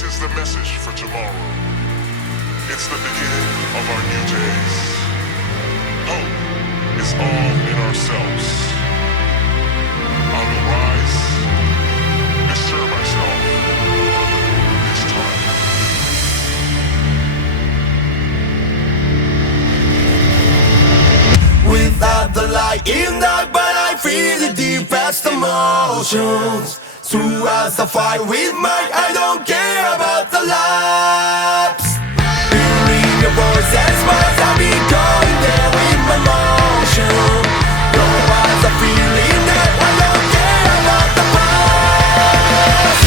This is the message for tomorrow. It's the beginning of our new days. Hope is all in ourselves. I will rise, bestir myself this time. Without the light in dark, but I feel the deepest emotions. Throughout the fight with might, I don't care about the laps. Hearing your voice and smiles, I'll be going there with my motion. No one's a feeling that I don't care about the past.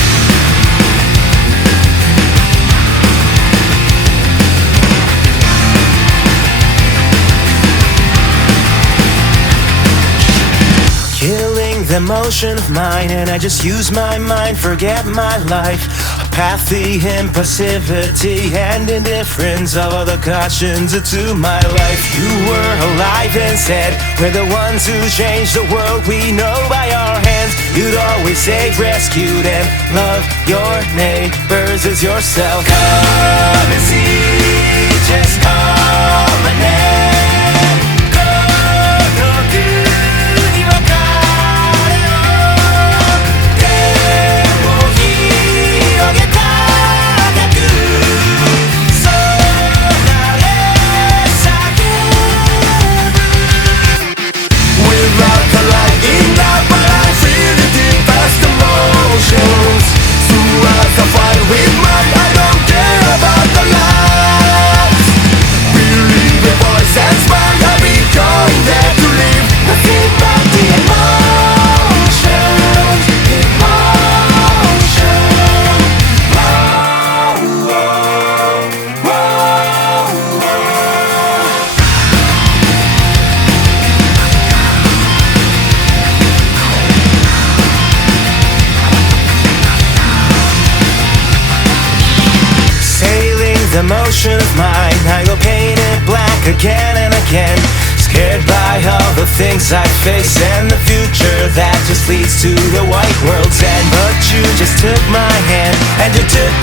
Killing the motion of mine, and I just use my mind, forget my life. Apathy, impassivity, and indifference, all of the cautions to my life. You were alive and said, we're the ones who changed the world we know by our hands. You'd always say rescued and love your neighbors as yourself. Come and see, just call my name. The motion of mine, I go paint it black again and again. Scared by all the things I face and the future that just leads to the white world's end. But you just took my hand and you took